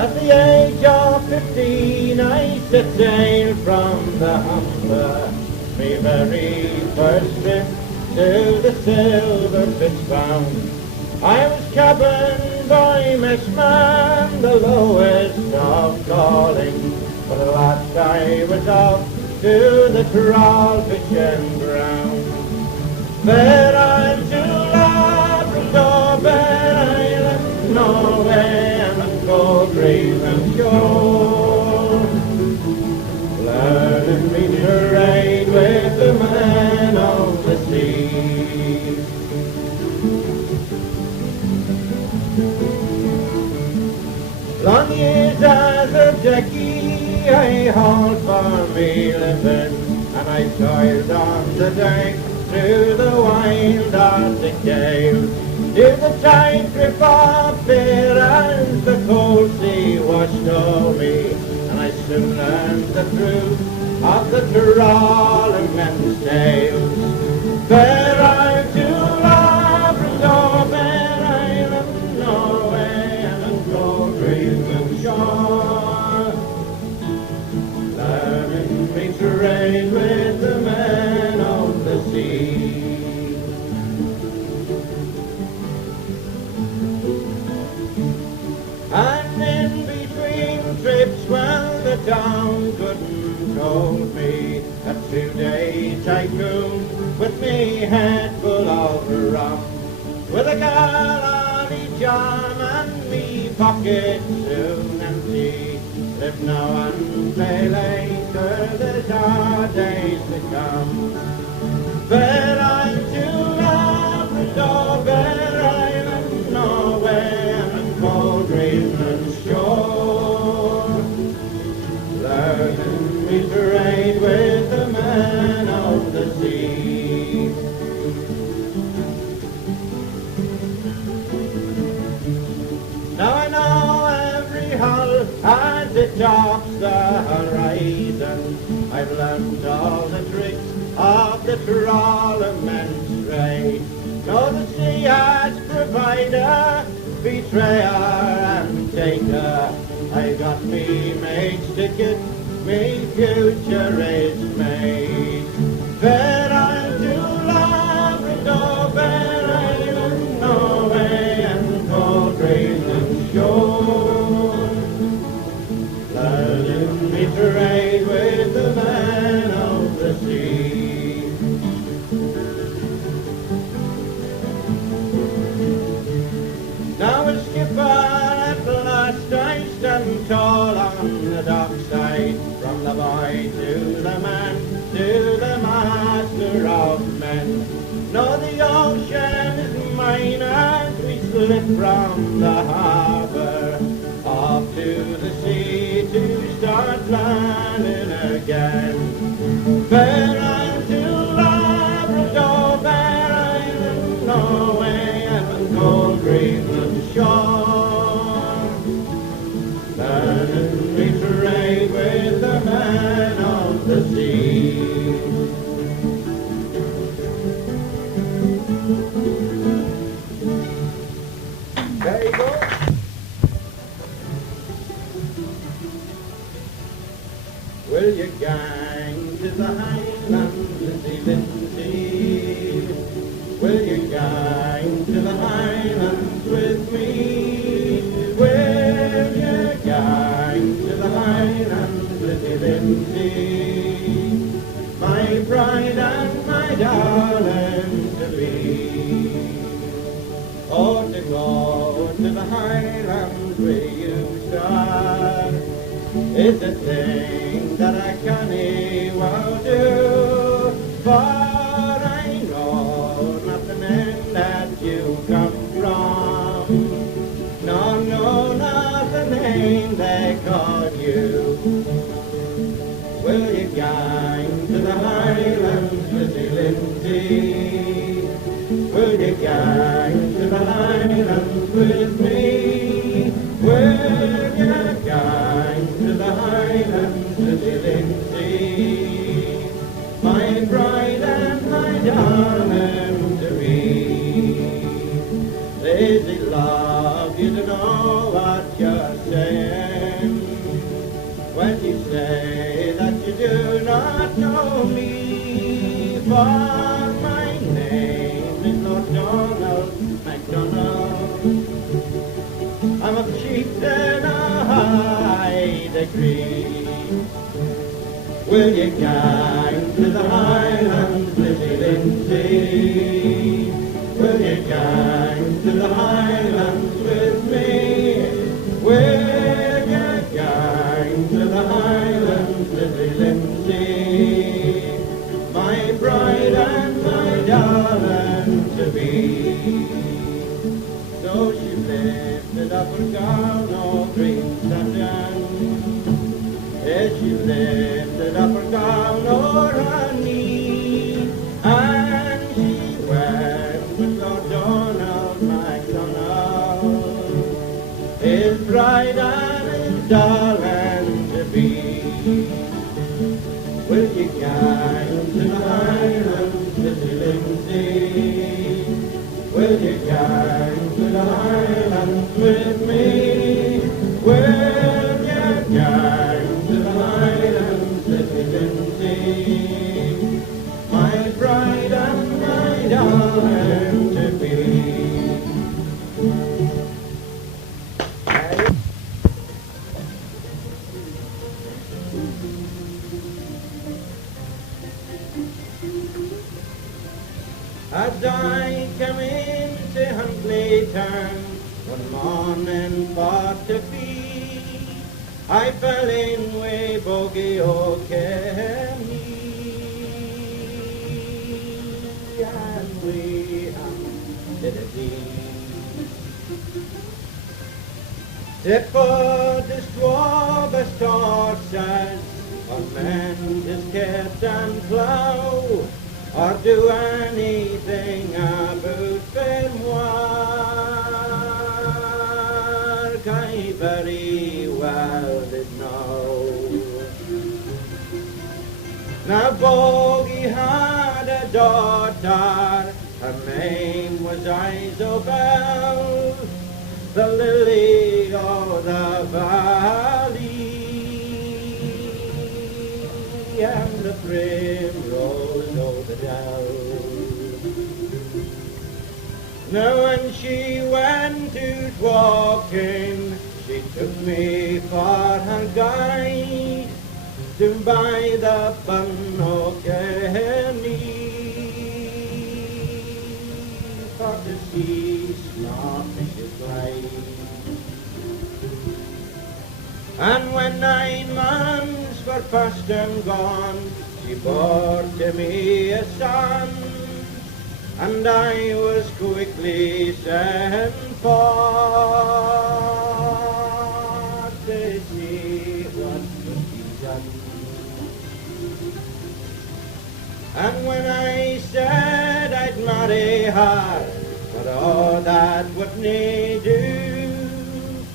At the age of 15 I set sail from the Humber, me very first trip to the Silver Fish bound. I was cabin boy, messman, the lowest of calling, but at last I was off to the trawl fishing ground. Fair unto Labrador, Fair Island, Norway, and Gold Raven shore, learning me to ride with the man of the sea. Long years as a Jackie I hauled for me living, and I toiled on the deck through the wild Arctic gale, near the tide grip of fear as the cold sea washed over me, and I soon learned the truth of the trawling men's tales. Fair are to Labrador, Fair Island, Norway, and Gold Raven shore, learning me to ride with the men of the sea. And in between trips, well, the town couldn't hold me. A 2-day tycoon with me head full of rum, with a girl on each arm and me pocket soon empty. Live now and play later, there's hard days to come. Fair unto Labrador, Fair Island, Norway, and Gold Raven shore, learning me to ride with the man of the sea. Now I know every hull as it tops the horizon. I've learned all the tricks of the trawling men's trade. Know the sea has provider, betrayer and taker. I got me mate's ticket, me future is made. Fair unto Labrador, Fair Island, Norway, and Gold Raven shore, learning me to ride with the man of the sea. Now a skipper at last I stand tall on the dockside, from the boy to the man, to the master of men. Know the ocean is mine as we slip from the harbour, off to the sea to start landing again. Fair unto Labrador, Fair Island, Norway, and Gold Raven shore, learning me to ride with the man of the sea. There you go. Will you gang to the Highlands, Lizzie, Lindsay? Will you gang to the Highlands with me? Will you gang to the Highlands, Lizzie, Lindsay? My bride and my darling to be. Oh, to go to the Highlands where you start is a thing that I can't well do, for I know nothing in that you come from. No, nothing in they call you. Will you gang to the Highlands, Lizzie, Lindsay? Will you gang to the Highlands with me? Will you gang to the Highlands, Lizzie, Lindsay? My bride and my darling to be. Lizzie, love, you don't know what you're saying. not know me, for my name is Lord Donald MacDonald. I'm a chieftain of high degree. Will you gang to the Highlands, Lizzie, Lindsay? Will you gang to the Highlands with me? Will you gang to the Highlands, Lizzie, Lindsay? My bride and my darling to be. So she lifted up her gown of green satin. As she lifted up her gown o'er her knee, and she went with Lord Donald MacDonald, his bride and his darling to be. Will you gang to the Highlands, Lizzie, Lindsay? Will you gang to the Highlands with me? Will you gang to the Highlands, Lizzie, Lindsay? My bride and my darling to be. As I came into Huntley town one morning for to feed, I fell in with Bogie O'Kenny, and we did a deed. To put the squabber's torches on mend his kit and plough, or do anything about fair work, I very well did know. Now Bogie had a daughter, her name was Belle, the lily of the valley, and the primrose of the dell. Now when she went to walking, she took me for her guide, to buy the bun o' Kenny, for to see small fishes glide. And when 9 months were past and gone, she bore to me a son, and I was quickly sent for to see what could be done. And when I said I'd marry her, but all that would need do,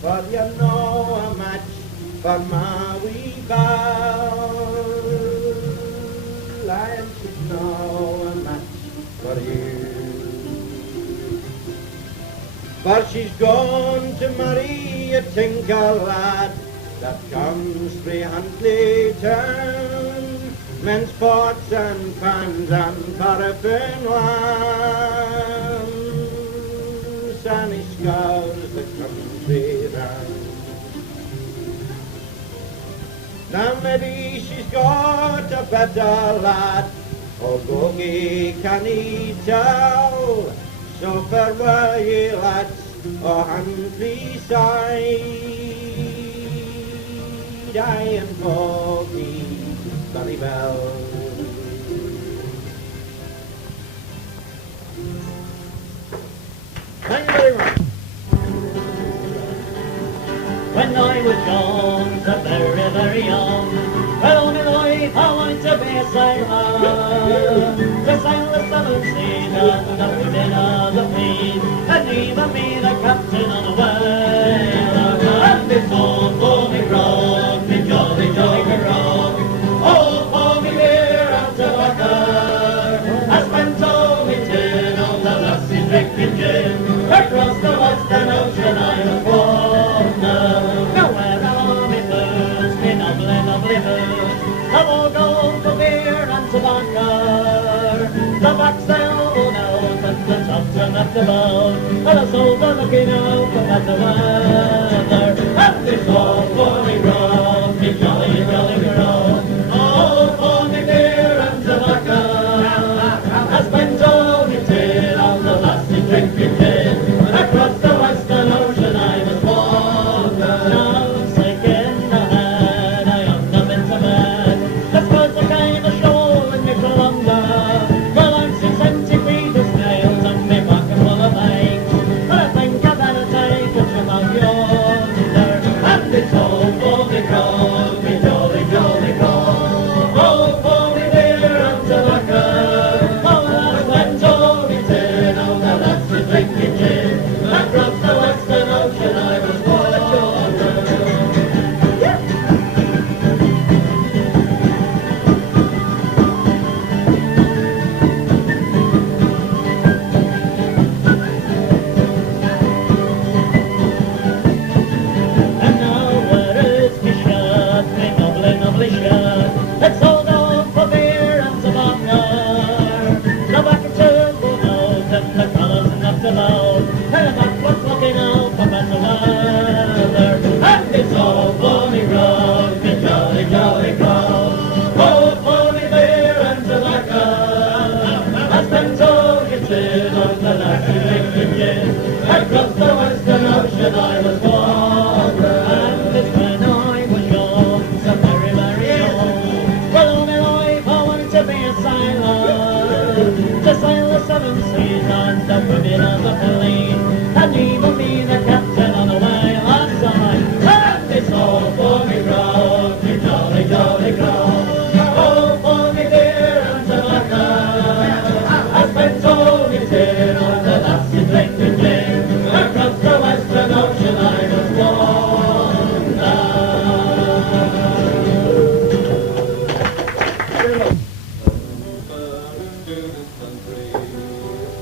for you know a match for my wee Belle, I should know a match for you. For she's gone to marry a tinker lad that comes frae Huntley town, men's pots and pans and paraffin lamps, and he scours the country round. Now maybe she's got a better lad, oh Bogie can he tell, so farewell ye lads o' Huntley side, I and Bogie very well. Thank you very much. When I was young, so very, very young, well, my life I want to be a sailor, to sail the southern seas and up within the fleet, and even be the captain on a whale. And this old for me grog, me jolly, jolly grog, oh, for me beer and tobacco, I spent all me tin on the lassie drinking gin, across the western ocean I was born. Now where are me boots, me lovely, lovely boots, I walk on for me The backsail on out and the tops are not about, and the souls are looking out for better weather. And it's all for me grub, me jolly, jolly grub. All for me beer and tobacco. I spent all me tin on the lassie drinking gin. Across the western ocean I was wandering. Now I'm sick in the head, I am not into bed. I suppose I came ashore in me Columbia. Well, I'm 6 centimeters nails and me pocket full of eggs. But I think I better take a trip out yonder. And it's all for me grub, me jolly, jolly grub. All for me beer and tobacco. Oh, I spent all me tin on the lassie drinking gin. Across the western ocean I was wandering. And now where is me shirt, me lovely, lovely shirt? It's sold out for beer and tobacco. The back of turbo out and the colours not allowed. And the back was looking out for better weather. And it's all for me grub, me jolly, jolly grub. Oh, for me beer and tobacco. I spent all my tin on the lassie drinking gin. Across the western ocean I was wandering. And it's when I was young, so very, very young. Well, all my life I wanted to be a sailor, to sail the 7 seas and the women of the fleet, and even be the captain on the whale side. And it's all for me grub, me jolly, jolly grub. All for me beer and tobacco. I spent all my tin on the lassie drinking gin. Across the western ocean I was wandering. To this country,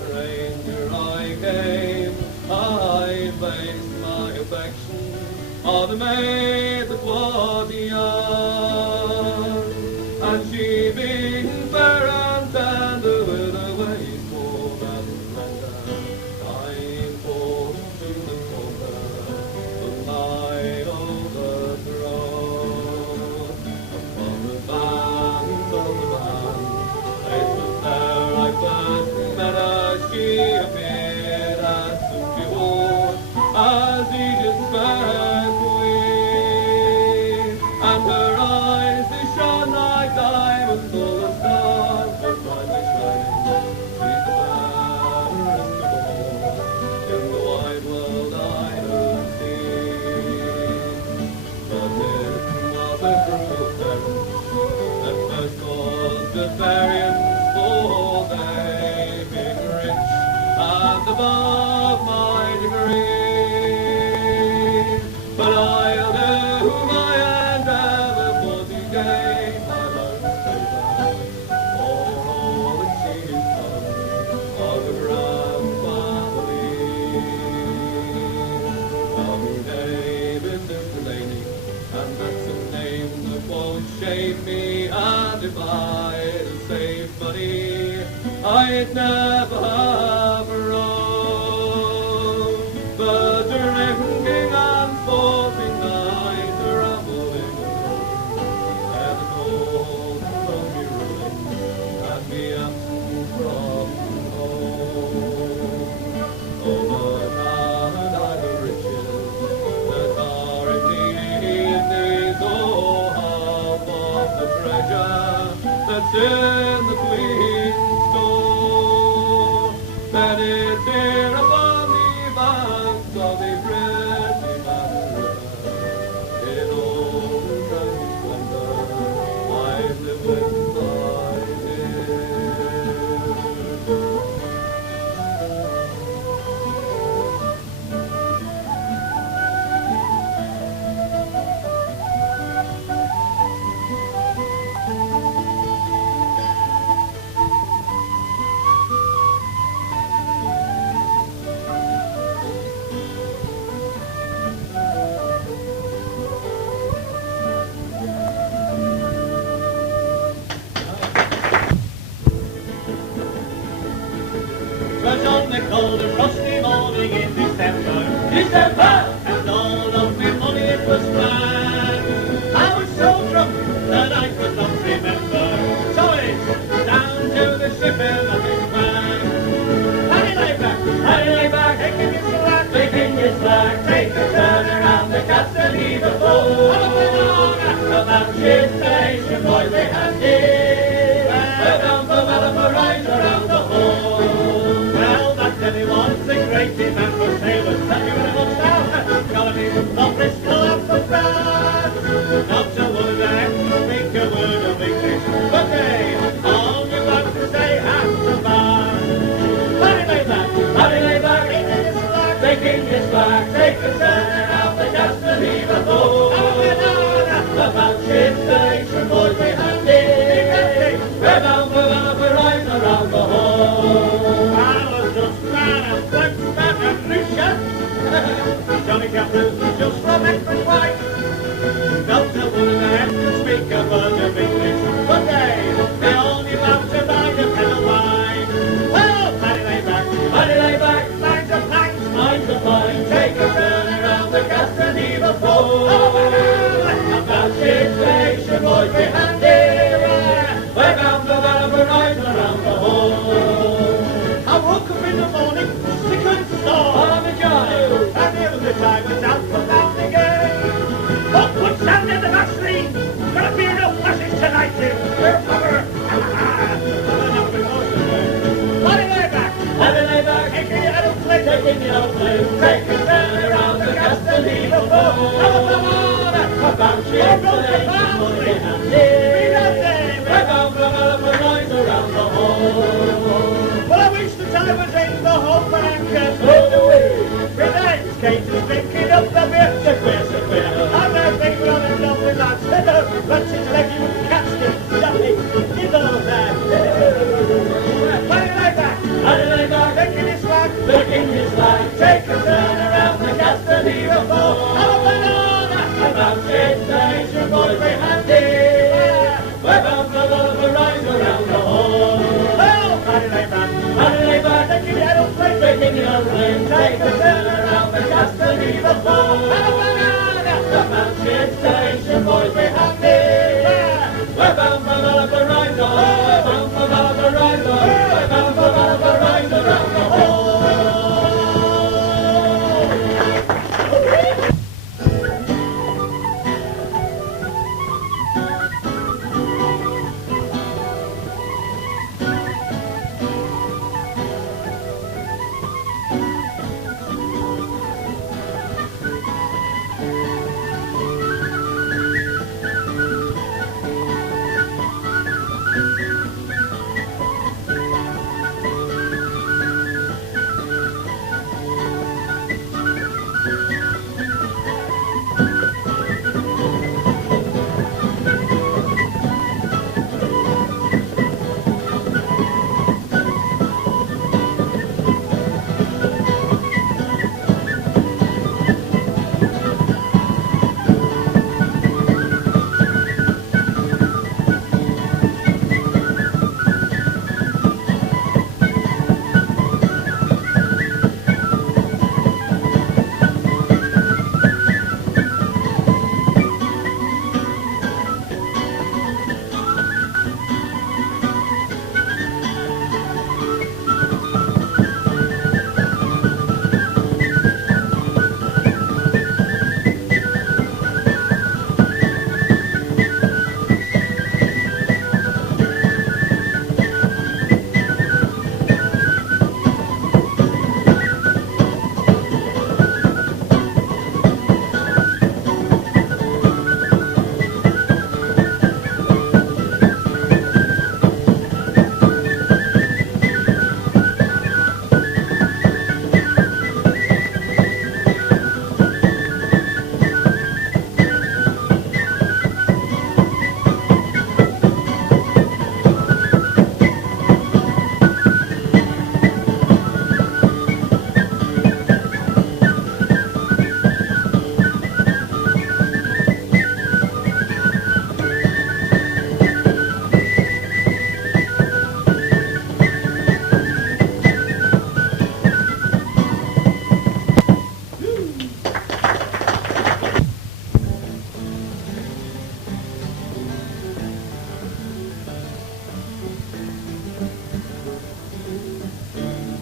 stranger I came. I placed my affection on the maid that was young, and she being fair and tender with a waist cold and slender, time for to the quarter, the light overthrown. Upon the banks of the bank, it was there I first met her. She appeared as secure as Egypt's fair queen, and her eyes they shone like diamonds, all the stars were brightly shining. She's the fairest of all in the wide world I have seen. But it was a cruel parent that first caused the variance, for they being rich and above my degree. But I'll do my endeavor for to gain my love's favor, for all that she is done of a grand family. Now her name is the lady, and that's a name that won't shame me. And if I'd have saved money, I'd never have roamed. But drinking and sporting night, rambling and the cold from me ruling, and me absent from home. Oh, but now I the riches that are in these, oh, half of the treasure that's in the Queen's store. the cold and frosty morning in December, and all of my money it was spent. I was so drunk that I could not remember. So it's down to the ship in the big van. Harry lay back, taking his slack, take a turn around the cast and leave a boat. About ship station, boys, they had it. We're down for Belle, rise around the hole. Well, that Denny was a great man for sailors. Tell you very much now. Colonies of Bristol and for France. Not a word of speak a word of English, but they all knew what to say at the bar. Harry lay back, taking his slack, take a turn around the cast and leave a boat. About ship station, boys, we had it. We're bound for Belle, we're riding around the hole. I was just mad and blank, mad and Lucian. Johnny Captain, just from Exmouth White. Not a woman I have to speak a word of English, but they only love to buy the pedal wine. Well, Harry lay back, lines of planks, minds of mine. Take a turn around the cast and leave a boat. About ship station, boys, we had it. We're bound for Belle, we're riding around the hole. I woke up in the morning, sick and sore. I'm a Johnny, I knew that I was out for bound again. But what's down in the backstreet? Gonna be enough flashes tonight, too. We're cover. Harry lay back, taking the aeroplane, take a turn around the cast and leave a boat. About ship station, boys, we had it. We're bound for Belle, we're riding around the hole. Well, I wish that I was in the Holbeck Moor Ramblers. Revenge cases drinking up the beer, so queer. I'm no big running lovely lads. Lunches like you wouldn't catch them. Nothing, nibble there. Harry lay back, taking his slack, take a turn around the cast and leave a boat. About ship station, boys, we had it.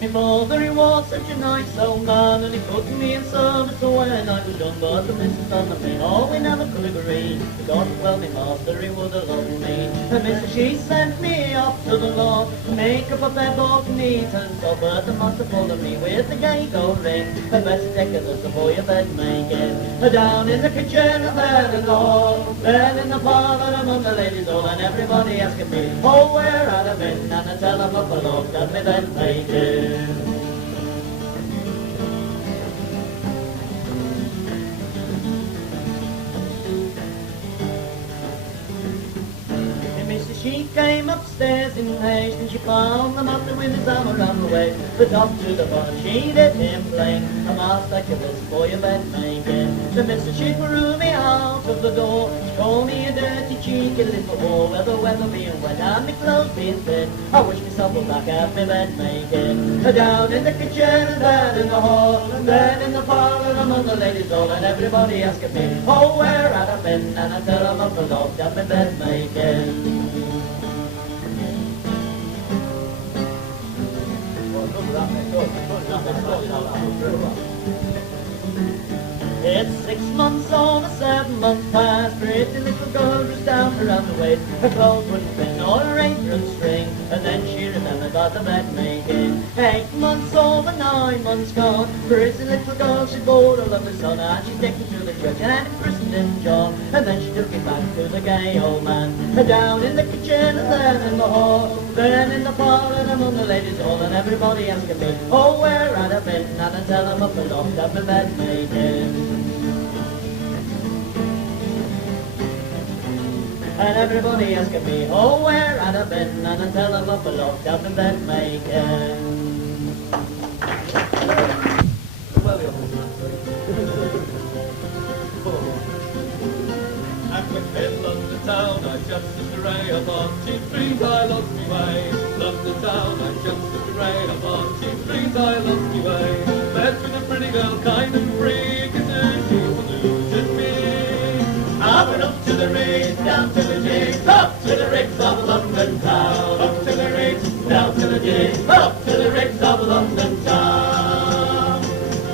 My father, he was such a nice old man, and he put me in service when I was young, but the missus on me, oh, we never could agree, because, well, my master, he would have loved me. The missus, she sent me up to the law, to make up a bed both neat and so, but the master followed me with the gate go ring, the best decorative the boy a bed making. Down in the kitchen, and then in the hall, then in the parlour, among the ladies all, and everybody asking me, oh, where had I been, and I tell them up below, that me bed making. She came upstairs in haste, and she found the master with his arm around the waist. But up to the bar she did him plain, a master killers for your bed making. The missus, she threw me out of the door, she called me a dirty cheeky little whore. Well, the weather being wet and my clothes being thin, I wish myself were back at my bed making. Down in the kitchen and then in the hall, and then in the parlour among the ladies all, and everybody asking me, oh, where had I been? And I tell them up aloft at my bed making. It's 6 months over 7 months past, pretty little girl was down around the waist. Her clothes wouldn't fit nor her apron string, and then she remembered about the bed making. 8 months over 9 months gone, pretty little girl, she bore a lovely son, and she took him to the church and he christened him John, and then she took him back to the gay old man. Down in the kitchen and then in the hall, then in the parlour and among the ladies all, and everybody asking me, oh, where had I been? And I tell them up aloft at my bed making. And everybody asking me, oh, where had I been? And I tell them up aloft at my bed making. At Wickfield, London town, I jumped to the ray upon cheap streets, I lost me way. London town, I jumped to the ray upon cheap streets, I lost me way. Met with a pretty girl, kind and free, kissing, she saluted me. I went up to the rigs, down to the jigs, up to the rigs of London town. Up to the rigs, down to the jigs, up to the rigs of London town.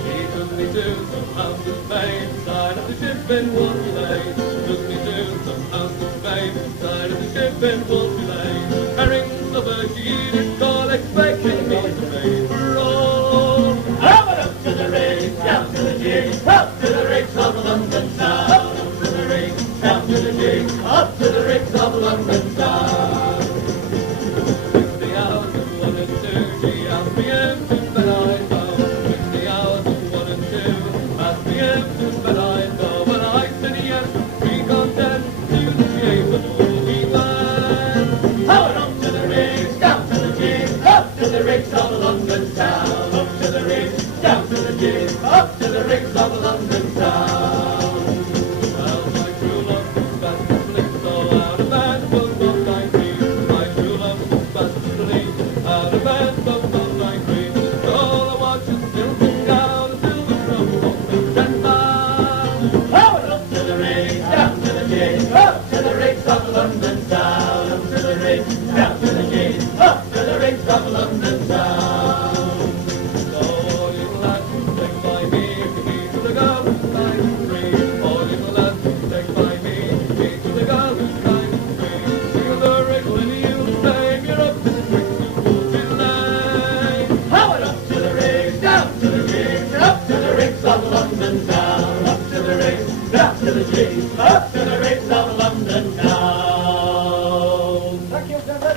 She took me to some house of fame, side of the ship in Wattre Lane. Took me to some house of fame, side of the ship in Wattre Lane. Herrings of a she did call, expecting me to pay for all. I went up to the rigs, down to the jigs, up to the rigs of London town. Up to the rigs, down to the jigs, up to the rigs of London town. 60 hours of 1 and 2, she asked me into bed I'd go. 60 hours of 1 and 2, asked me into bed I'd go. When I said yes, be content, you know she ain't but all we went. I went up to the rigs, down to the jigs, up to the rigs of London town. Up to the rigs, down to the jigs, up to the rigs of London town. Well, my true love was fast asleep, so out of bed was my dream. My true love was fast asleep, out of bed was my dream. So all I watch is silken gown, a silver drum of the gentleman. I went up to the rigs, down to the jigs, up to the rigs of London town. Up to the rigs, down to the jigs, up to the rigs of London town. So all you lads, take by me, if you meet with a girl who's nice and free. All you lads, take by me, meet with a girl who's nice and free. Sing the wriggle and you'll say, you're up to the tricks of Wattre Lane. I went up to the rigs, down to the jigs, up to the rigs of London town. Up to the rigs, down to the jigs, up to the rigs of London town. Thank you, gentlemen.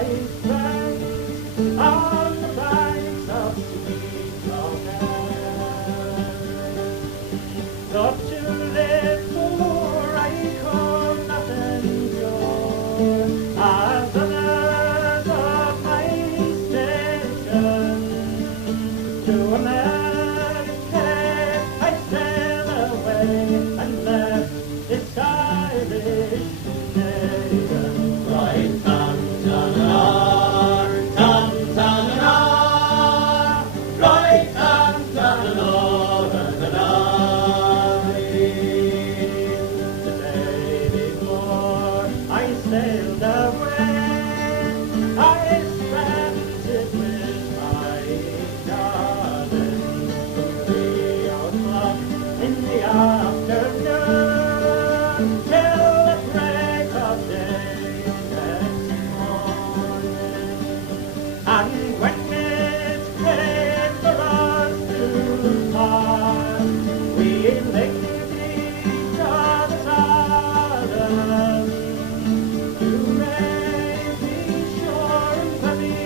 I spent on the banks of sweet Lough. Up to Lismore I could not endure, as the lads of my station to America I sailed away and left this Irish nation. Right, tam-tam-a-nar, tam-tam-a-nar, right, tam-tam-a-nar, the day before I sailed away, I spent it with my darling from 3 o'clock in the afternoon till the break of day next morning. And when it came for us to part, we licked each other's arms. You may be sure and very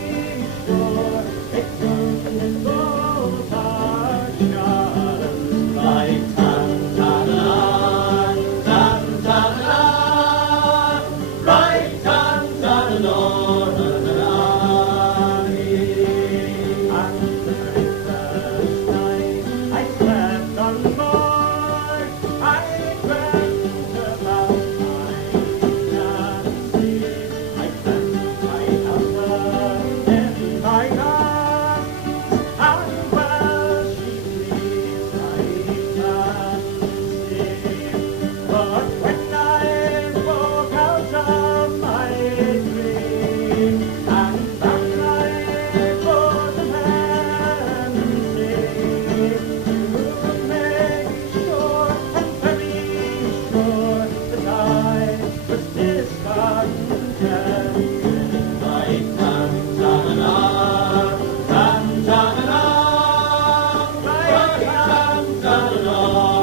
sure it couldn't go touch us. Like tam-tam-a-nar, tam-tam-a-nar, right, tam-tam-a-nar. And the very first night I slept on board, I dreamt about my Nancy. I dreamt I held her in my arms, and well she pleased my fancy. But when I woke out of my dream and found my bosom empty, to make sure and very sure that I was discontented. Like tam-tam-a-nar, tam-tam-a-nar, right, tam-tam-a-nar.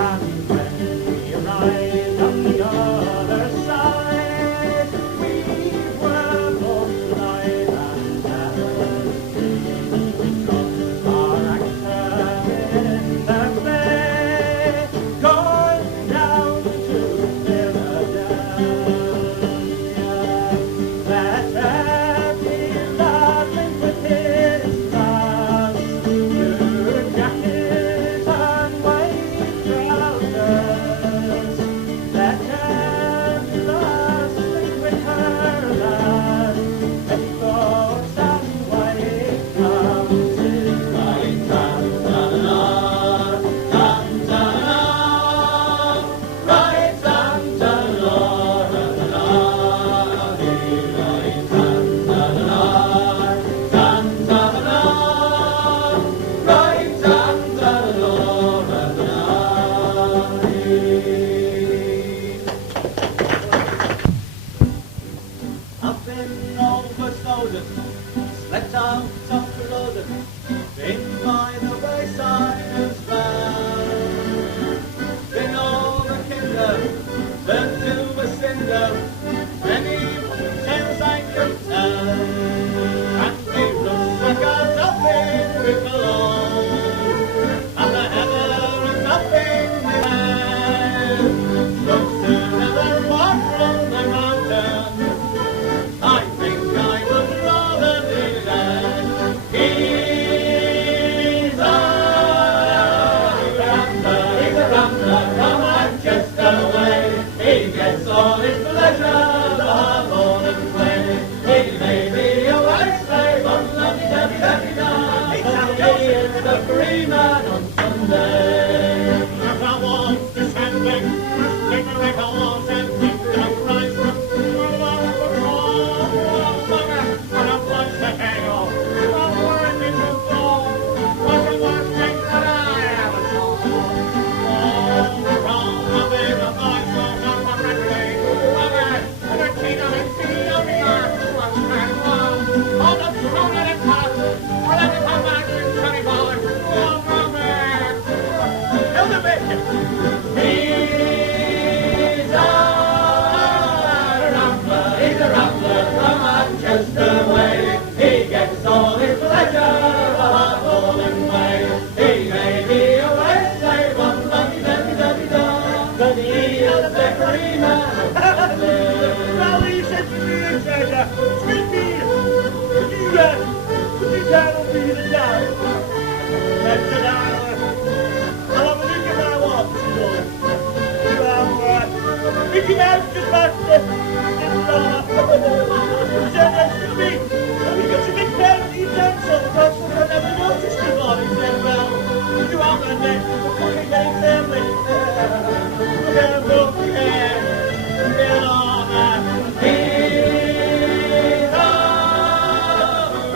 And when we arrived on the other side, we were both alive and healthy. We dropped our anchor in the bay, going down to Philadelphia. Let every lad drink with his glass, blue jacket and white trousers. Let every lass drink with her lad, petticoats and white blouses. Like tam-tam-a-nar, tam-tam-a-nar, right, tam-tam-a-nar, like tam-tam-a-nar, tam-tam-a-nar, right, tam-tam-a-nar. I've been over Snowdon, slept out on Culloden, been by the wayside as well. Been over Kinder, turned to a cinder, many tales I could tell. And we look at nothing we belong, and the heather is nothing we have. Looks to never part from the mountain, I think I would rather be dead. He's a rambler from Manchester way. He but he is the free man of Sunday. Well, he said to me, he said, sweet pea, you can't be the dad. Said to that, I'll have a look at my watch, you know. Well, Mickey Mouse just passed the he said, excuse me, have you got a big pair of utensils? That's what I never noticed before. He said, well, you haven't, the cooking very family. He's a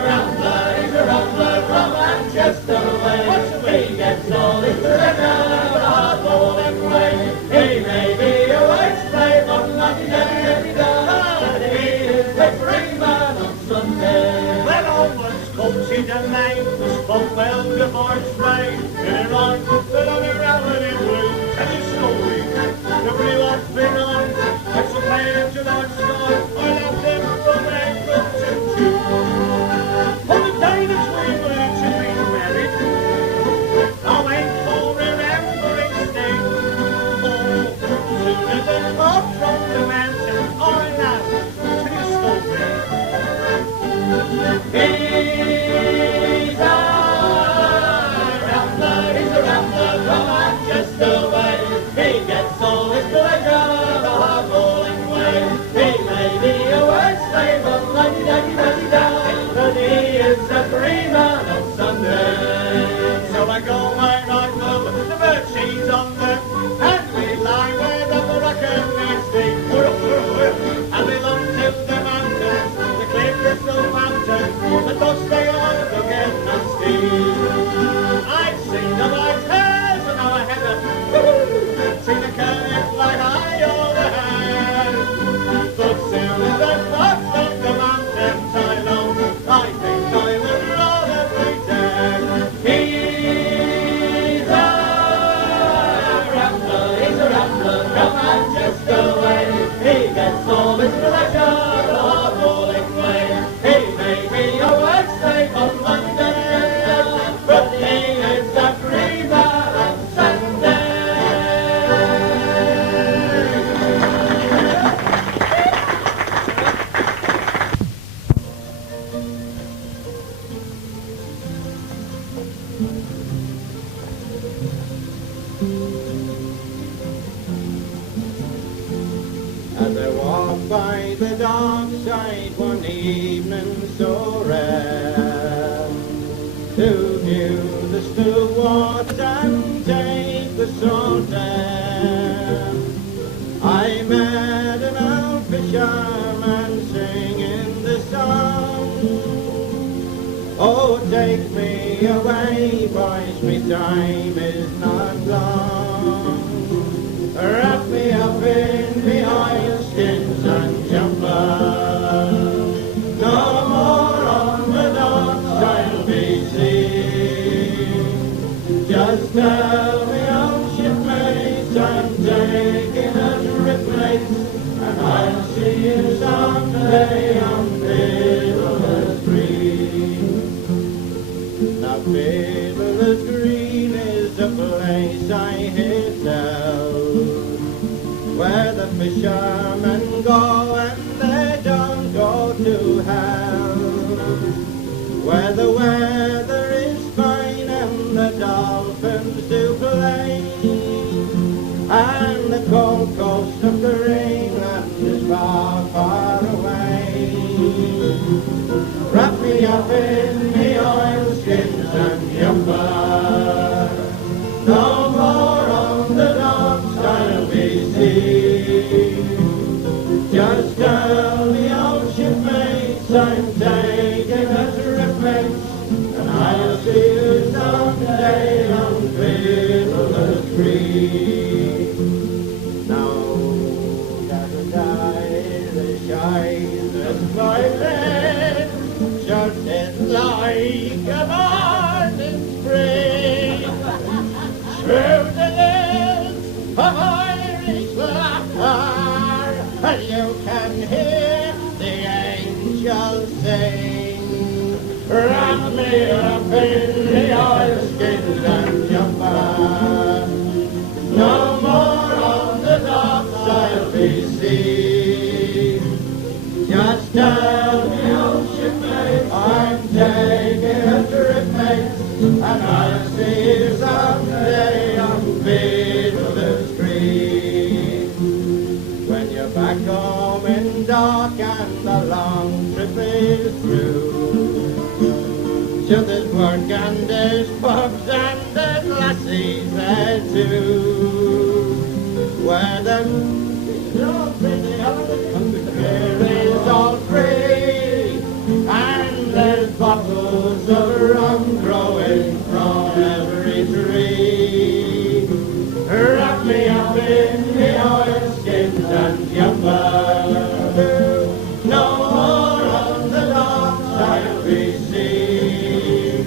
rambler, he's a rambler from Manchester way. He gets all his treasure the hard rolling way. He may be a white slave on London every day, but he is the free man on Sunday. Well, almost cultured and made, spoke well before Spain. In a rhyme, but on a rabbit in blue, and his story. Nobody wants been on, that's a player to that sky. I love them from April to June. On the day that we were to be married, I went for a rambling sting. Oh, sooner than up from the mountain, I know to the story. He's a rambler from Manchester way. He gets all his pleasure the hard rolling way. He may be a word slave on Lady Daddy Daddy Down, but he is a free man on Sunday. So I go my night home, the virtues on them, and we lie where the Moroccan is deep. And we long to the mountains, the clear crystal fountains, and thus they are again and steep. I've seen the white hairs and our heather, see the curves like high over head. But soon as I pass from the mountains I know, I think I would rather be dead. He's a rambler from Manchester way. He gets all his pleasure the hard rolling way. He may be a word slave on London, but he is a free man on Sunday. As I walked by the dark side one evening so rare, to view the still waters and take the salt air, I met an old fisherman singing the song. Oh, take me away, boys, me time is not long. Wrap me up in the oilskins and jumpers. No more on the docks I'll be seen. Just tell me, old shipmates, I'm taking a trip late, and I'll see you someday on Fiddlers Green. Now Fiddlers Green is a place I hear tell, where the fishermen go and they don't go to hell, where the weather is fine and the dolphins do play, and the cold coast of Greenland is far, far away. Wrap me up in the oilskins and jumper. No more on the docks I'll be seen. Just tell the old shipmates I'm taking a trip, mates, and I'll see you someday on Fiddlers Green. Now, gotta die the shine that's smiling, just as like a morning spring. Through the hills of Irish laughter, and you can hear the angels sing. Wrap me up in the oilskins and jumper. No more on the we see. Just tell me, ocean mates, I'm taking a trip, mates, and I'll see you someday on Fiddlers Green. When you're back home in dark and the long trip is through, so there's work and there's pubs and there's lassies there too, where the beer is all free, and there's bottles of rum growing from every tree. Wrap me up in the oilskins and yonder, no more on the docks I'll be seen.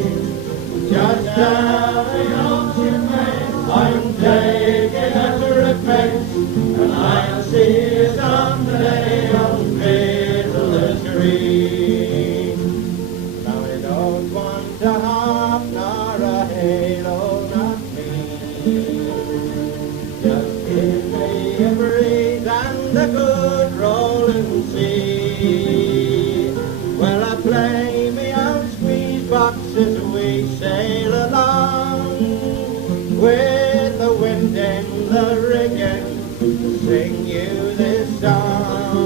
Just tell the ocean mates I'm taking a trip, mates, and I'll see you someday on Fiddlers Green. Now I don't want a harp nor a halo, not me. Just give me a breeze and a good rolling sea. Well, I play me out squeeze boxes, we sail along, with the wind in the rigging to sing you this song.